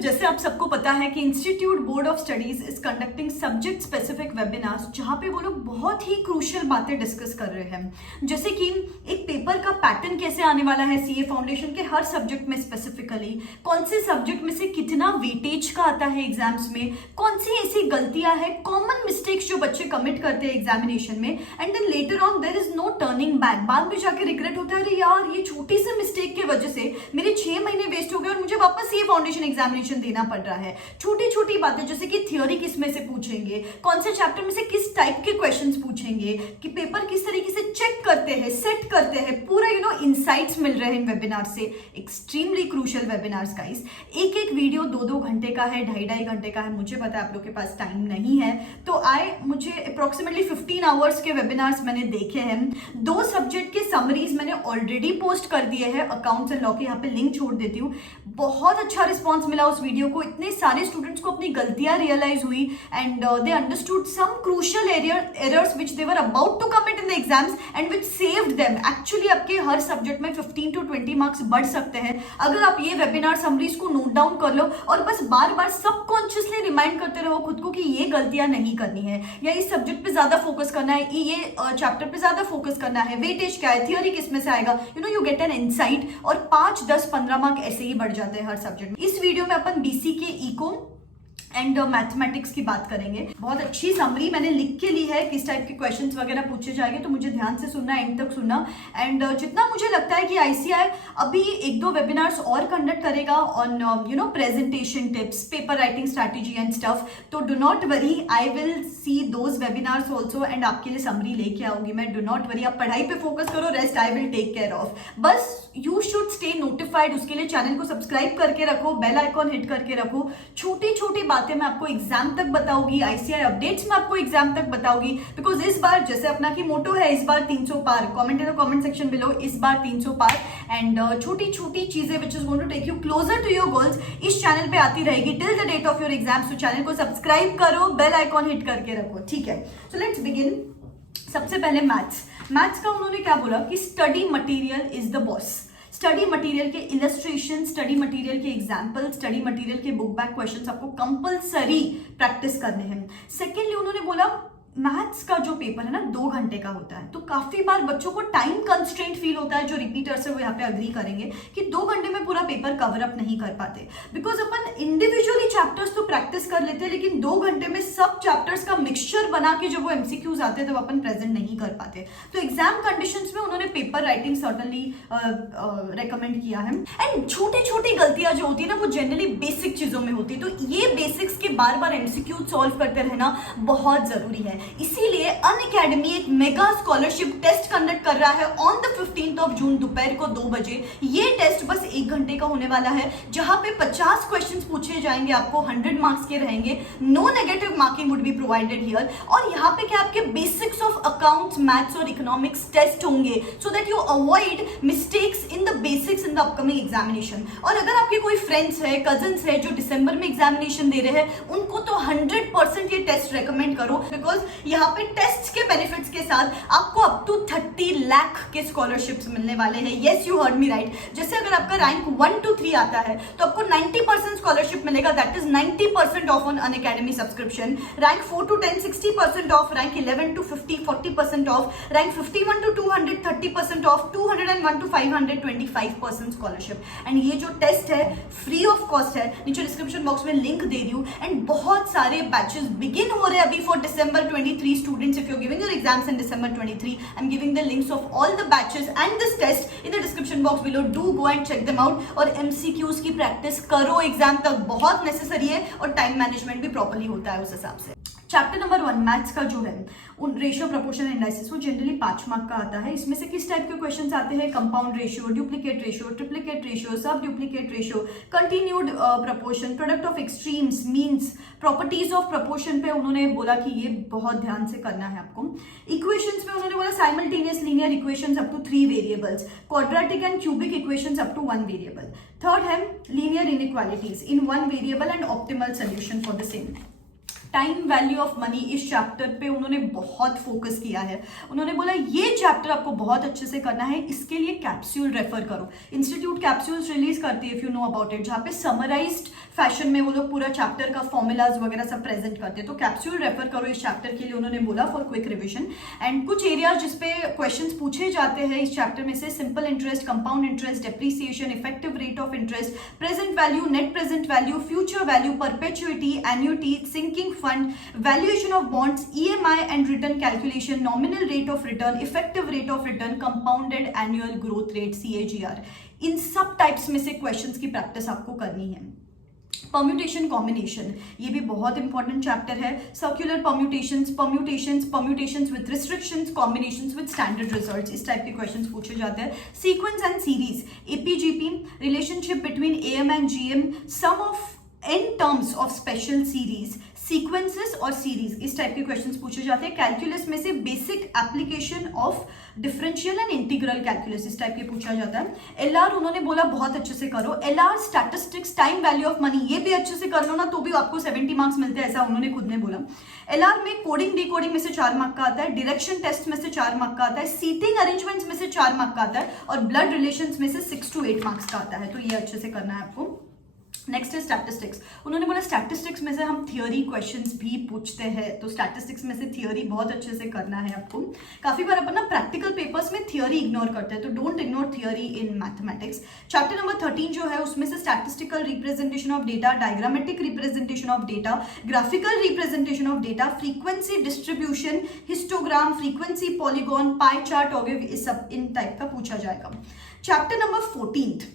जैसे आप सबको पता है कि institute board of studies is conducting subject specific webinars, जहां पे वो लोग बहुत ही क्रूशियल बातें डिस्कस कर रहे हैं। जैसे कि एक पेपर का पैटर्न कैसे आने वाला है सीए फाउंडेशन के हर सब्जेक्ट में, स्पेसिफिकली कौन से सब्जेक्ट में से कितना वेटेज का आता है एग्जाम्स में, कौन सी ऐसी गलतियां हैं, कॉमन मिस्टेक्स जो बच्चे कमिट करते हैं एग्जामिनेशन में, and then later on there is no turning back. बाद में जाके रिग्रेट होता है, अरे यार ये छोटी सी मिस्टेक की वजह से मेरे 6 महीने वेस्ट हो गए और मुझे वापस ये फाउंडेशन एग्जामिनेशन देना पड़ रहा है। छोटी छोटी बातें जैसे कि थ्योरी किस में से पूछेंगे, कौन से चैप्टर में से किस टाइप के क्वेश्चंस पूछेंगे, कि पेपर किस तरीके से चेक करते हैं, सेट करते हैं, पूरा इनसाइट्स मिल रहे हैं इन वेबिनार से। Extremely crucial webinars guys. एक एक वीडियो 2-2 घंटे का है, 2.5 घंटे का है। मुझे पता है आप लोग के पास टाइम नहीं है, तो मुझे अप्रोक्सीमेटली 15 आवर्स के वेबिनार्स मैंने देखे हैं। 2 सब्जेक्ट के समरीज मैंने ऑलरेडी पोस्ट कर दिए हैं अकाउंट्स एंड लॉ के, यहाँ पे लिंक छोड़ देती हूँ। बहुत अच्छा रिस्पॉन्स मिला उस वीडियो को, इतने सारे स्टूडेंट्स को अपनी गलतियां रियलाइज हुई and they understood some crucial errors which they were about to commit in the exams and which saved them. Actually आपके हर सब्जेक्ट में 15 to 20 मार्क्स बढ़ सकते हैं अगर आप ये वेबिनार समरीज को नोट डाउन कर लो और बस बार बार सबकॉन्शियसली रिमाइंड करते रहो खुद को कि ये गलतियां नहीं करनी है, या इस सब्जेक्ट पे ज्यादा फोकस करना है, ये चैप्टर पे ज्यादा फोकस करना है, वेटेज क्या है, थियोरी किस में से आएगा, यू गेट एन इनसाइट। और 5, 10, 15 मार्क ऐसे ही बढ़ जाते हैं हर सब्जेक्ट में। इस वीडियो में अपन बीसी के इको एंड मैथमेटिक्स की बात करेंगे। बहुत अच्छी समरी मैंने लिख के ली है, किस टाइप के क्वेश्चंस वगैरह पूछे जाएंगे, तो मुझे ध्यान से सुनना, एंड तक सुनना। एंड जितना मुझे लगता है कि आईसीआई अभी 1-2 वेबिनार्स और कंडक्ट करेगा on presentation tips, paper writing strategy and stuff, तो do not worry, I will see those webinars also and आपके लिए समरी लेके आऊंगी मैं। डू नॉट वरी, आप पढ़ाई पे फोकस करो, rest I will take care of. बस यू शुड स्टे नोटिफाइड, उसके लिए चैनल को सब्सक्राइब करके रखो, बेल आइकॉन हिट करके रखो। छोटी छोटी बातें मैं आपको एग्जाम तक बताऊंगी, आईसीआई अपडेट्स में आपको एग्जाम तक बताऊंगी, बिकॉज इस बार जैसे अपना की मोटो है इस बार 300 पार, comment in the comment section below, इस बार 300 पार। एंड छोटी छोटी चीजें which is going to take you closer to your goals इस चैनल पे आती रहेगी till the date of your exams. तो चैनल को सब्सक्राइब करो, बेल आइकॉन हिट करके रखो, ठीक है। So let's begin. सबसे पहले मैथ्स का उन्होंने क्या बोला कि study material is the boss. Study material के इलस्ट्रेशन, स्टडी मटेरियल के एग्जाम्पल, स्टडी मटेरियल के बुक बैक क्वेश्चंस आपको कंपलसरी प्रैक्टिस करने हैं। सेकेंडली उन्होंने बोला मैथ्स का जो पेपर है ना 2 घंटे का होता है, तो काफी बार बच्चों को टाइम कंस्ट्रेंट फील होता है, जो रिपीटर्स है वो यहाँ पे अग्री करेंगे कि 2 घंटे में पूरा पेपर कवर अप नहीं कर पाते, बिकॉज अपन इंडिविजुअली चैप्टर्स तो प्रैक्टिस कर लेते हैं, लेकिन 2 घंटे में सब चैप्टर्स का मिक्सचर बना के जब वो एमसीक्यूज आते हैं तब अपन प्रेजेंट नहीं कर पाते। तो एग्जाम कंडीशंस में उन्होंने पेपर राइटिंग सर्टनली रेकमेंड किया है। एंड छोटी छोटी गलतियां जो होती है ना वो जनरली बेसिक चीजों में होती है, तो ये बेसिक्स के बार बार एमसीक्यू सॉल्व करते रहना बहुत जरूरी है। इसीलिए अनअकैडमी एक मेगा स्कॉलरशिप टेस्ट कंडक्ट कर रहा है on the 15th of June दोपहर को 2 बजे। ये टेस्ट बस 1 घंटे का होने वाला है, जहां पे 50 क्वेश्चंस पूछे जाएंगे, आपको 100 मार्क्स के रहेंगे, no negative marking would be provided here. और यहाँ पे क्या आपके बेसिक्स ऑफ अकाउंट्स, मैथ्स और इकोनॉमिक्स टेस्ट होंगे, so that you avoid mistakes in the basics in the upcoming examination. और अगर आपके कोई फ्रेंड्स है, कजन्स है जो दिसंबर में एग्जामिनेशन दे रहे हैं, उनको तो 100% ये टेस्ट रेकमेंड करो, बिकॉज यहाँ पे टेस्ट के बेनिफिट्स के साथ आपको अप टू 30 लाख के स्कॉलरशिप्स मिलने वाले हैं। Yes, you heard me right. जैसे अगर आपका रैंक 1 to 3 आता है तो आपको 90% स्कॉलरशिप मिलेगा, that is 90% of on Unacademy subscription. Rank 4 to 10 60% of, rank 11 to 50 40% of, rank 51 to 200 30% of, 201 to 500 25% scholarship. And ये जो टेस्ट है फ्री ऑफ कॉस्ट है, नीचे डिस्क्रिप्शन बॉक्स में लिंक दे रही हूँ। एंड बहुत सारे बैचेस बिगिन हो रहे हैं अभी for December 23 students. If you're giving your exams in December 23, I'm giving the links of all the batches and this test in the description box below. Do go and check them out. और MCQs की practice करो, exam तक बहुत necessary है, और time management भी properly होता है उस हिसाब से। चैप्टर नंबर 1 मैथ्स का जो है उन रेशियो प्रोपोर्शन एनालिसिस, वो जनरली 5 मार्क का आता है। इसमें से किस टाइप के क्वेश्चंस आते हैं? Compound ratio, duplicate ratio, triplicate ratio, sub duplicate ratio, continued proportion, product of extremes, means, properties of proportion पे उन्होंने बोला कि ये बहुत ध्यान से करना है आपको। इक्वेशंस में उन्होंने बोला simultaneous linear equations up to 3 variables, quadratic and cubic equations up to 1 variable. Third है linear inequalities in 1 variable and optimal solution for the same. Time value of money इस चैप्टर पे उन्होंने बहुत फोकस किया है। उन्होंने बोला ये चैप्टर आपको बहुत अच्छे से करना है, इसके लिए कैप्सूल रेफर करो। इंस्टीट्यूट कैप्सूल्स रिलीज करती है if you know about it, जहाँ पे समराइज्ड फैशन में वो लोग पूरा चैप्टर का फॉर्मूलाज वगैरह सब प्रेजेंट करते हैं। तो कैप्सूल रेफर करो इस चैप्टर के लिए उन्होंने बोला फॉर क्विक रिविजन। एंड कुछ एरियाज जिसपे क्वेश्चंस पूछे जाते हैं इस चैप्टर में से simple interest, compound interest, depreciation, effective rate of interest, present value, net present value, future value, perpetuity, annuity, sinking fund, valuation of bonds, EMI and return calculation, nominal rate of return, effective rate of return, compounded annual growth rate CAGR, इन सब types में से questions की practice आपको करनी है। Permutation combination, ये भी बहुत इंपॉर्टेंट चैप्टर है। Circular permutations with restrictions, combinations with standard results, इस टाइप के क्वेश्चंस पूछे जाते हैं। Sequence and series, APGP, relationship between AM and GM, sum of n terms of special series, sequences और सीरीज, इस टाइप के questions पूछे जाते हैं। कैलकुलस में से basic application of differential and integral calculus, इस टाइप के पूछा जाता है। LR उन्होंने बोला बहुत अच्छे से करो। LR statistics, time value of money, ये भी अच्छे से कर लो ना तो भी आपको 70 मार्क्स मिलते हैं, ऐसा उन्होंने खुद ने बोला। LR में कोडिंग डिकोडिंग में से 4 मार्क का आता है, डायरेक्शन टेस्ट में से 4 मार्क का आता है, सीटिंग अरेंजमेंट्स में से 4 मार्क का आता है और ब्लड रिलेशंस में से 6 to 8 मार्क्स का आता है। तो ये अच्छे से करना है आपको। नेक्स्ट है स्टैटिस्टिक्स। उन्होंने बोला स्टैटिस्टिक्स में से हम थियोरी क्वेश्चंस भी पूछते हैं, तो स्टैटिस्टिक्स में से थियोरी बहुत अच्छे से करना है आपको। काफी बार अपन ना प्रैक्टिकल पेपर्स में थियोरी इग्नोर करते हैं, तो don't ignore theory in mathematics. Chapter number 13 जो है उसमें से statistical representation of data, diagrammatic representation of data, graphical representation of data, frequency distribution, histogram, frequency polygon, pie chart हो गए, इस सब इन टाइप का पूछा जाएगा। Chapter number 14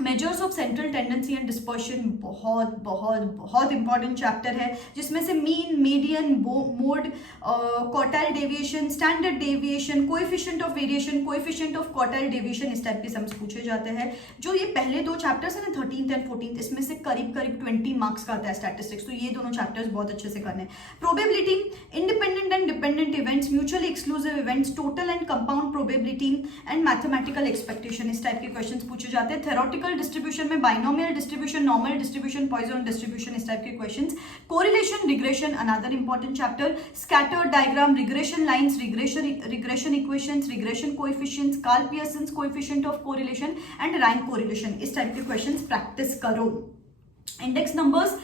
measures of central tendency and dispersion, बहुत बहुत बहुत इंपॉर्टेंट चैप्टर है, जिसमें से mean, median, mode, quartile deviation, standard deviation, coefficient of variation, coefficient of quartile deviation, इस टाइप के सम्स पूछे जाते हैं। जो ये पहले 2 चैप्टर्स है ना 13th एंड 14th, इसमें से करीब करीब 20 मार्क्स का आता है स्टैटिस्टिक्स, तो ये दोनों चैप्टर्स बहुत अच्छे से करने हैं। Probability, independent and dependent events, mutually exclusive events, total and compound probability and mathematical expectation, इस टाइप के क्वेश्चंस पूछे जाते हैं। थ्योरेटिकल डिस्ट्रीब्यूशन में binomial distribution, normal distribution, Poisson distribution, इस टाइप के questions. Correlation, regression, another important chapter. Scattered diagram, regression lines, regression equations, regression coefficients, Karl Pearson's coefficient of correlation and rank correlation, इस type के questions practice करो। Index numbers,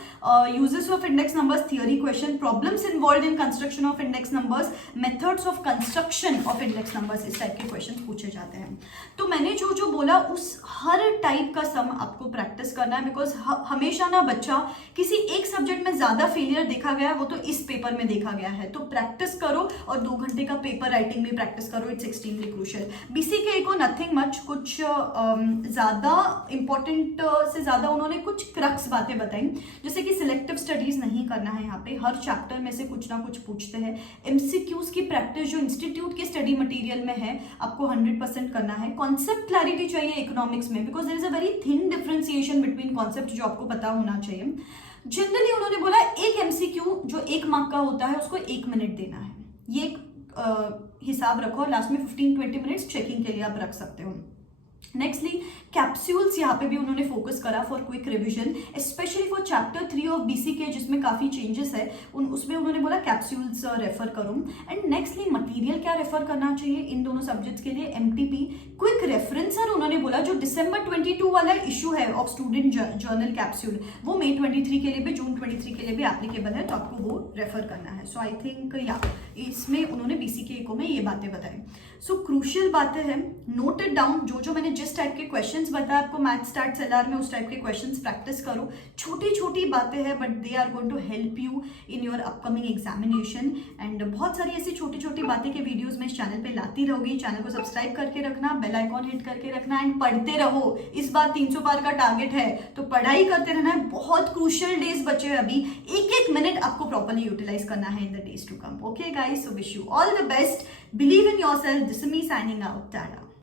uses of index numbers, theory question, problems involved in construction of index numbers, methods of construction of index numbers, इस type के question पूछे जाते हैं। तो मैंने जो बोला उस हर टाइप का सम आपको प्रैक्टिस करना है, बिकॉज हमेशा ना बच्चा किसी एक सब्जेक्ट में ज्यादा फेलियर देखा गया, वो तो इस पेपर में देखा गया है, तो प्रैक्टिस करो और 2 घंटे का पेपर राइटिंग भी प्रैक्टिस करो, इट्स एक्सट्रीमली क्रूशियल। BCK को नथिंग मच, कुछ ज्यादा इंपॉर्टेंट से ज्यादा उन्होंने कुछ क्रक्स बातें बताई, जैसे कि सिलेक्टिव स्टडीज नहीं करना है, यहाँ पे हर चैप्टर में से कुछ ना कुछ पूछते हैं। MCQs की प्रैक्टिस जो इंस्टीट्यूट के स्टडी मटेरियल में है आपको 100% करना है। कॉन्सेप्ट क्लैरिटी चाहिए इकोनॉमिक्स में, because there is a very thin differentiation between concept, जो आपको पता होना चाहिए। जनरली उन्होंने बोला एक MCQ जो 1 मार्क का होता है उसको 1 मिनट देना है, ये हिसाब रखो, लास्ट में 15-20 मिनट्स चेकिंग के लिए आप रख सकते हो। नेक्स्टली कैप्सूल्स, यहाँ पे भी उन्होंने फोकस करा for quick revision, specially for chapter 3 of BCK जिसमें काफी चेंजेस है, उसमें उन्होंने बोला कैप्सूल्स रेफर करूं। एंड नेक्स्टली मटेरियल क्या रेफर करना चाहिए इन दोनों सब्जेक्ट्स के लिए, MTP क्विक रेफरेंसर उन्होंने बोला जो December 22 वाला इशू है ऑफ स्टूडेंट जर्नल कैप्सूल, वो May 23 के लिए भी, June 23 के लिए भी एप्लीकेबल है, तो आपको वो रेफर करना है। सो आई थिंक या इसमें उन्होंने BCK को में ये बातें बताई। सो क्रूशियल बातें हैं, नोट इट डाउन, जो मैंने जिस टाइप के क्वेश्चंस बताया आपको मैथ स्टैट्स LR में, उस टाइप के क्वेश्चंस प्रैक्टिस करो। छोटी छोटी बातें हैं but they are going to help you in your upcoming examination. And बहुत सारी ऐसी छोटी छोटी बातें के वीडियोस मैं इस चैनल पे लाती रहूंगी। चैनल को सब्सक्राइब करके रखना, बेल आइकॉन हिट करके रखना एंड पढ़ते रहो। इस बार 300 पार का टारगेट है तो पढ़ाई करते रहना है। बहुत क्रूशियल डेज बचे हैं अभी, एक मिनट आपको प्रॉपर्ली यूटिलाइज करना है in the days to come. Okay guys, so wish you all the best, believe in yourself. This is me signing out, Tata.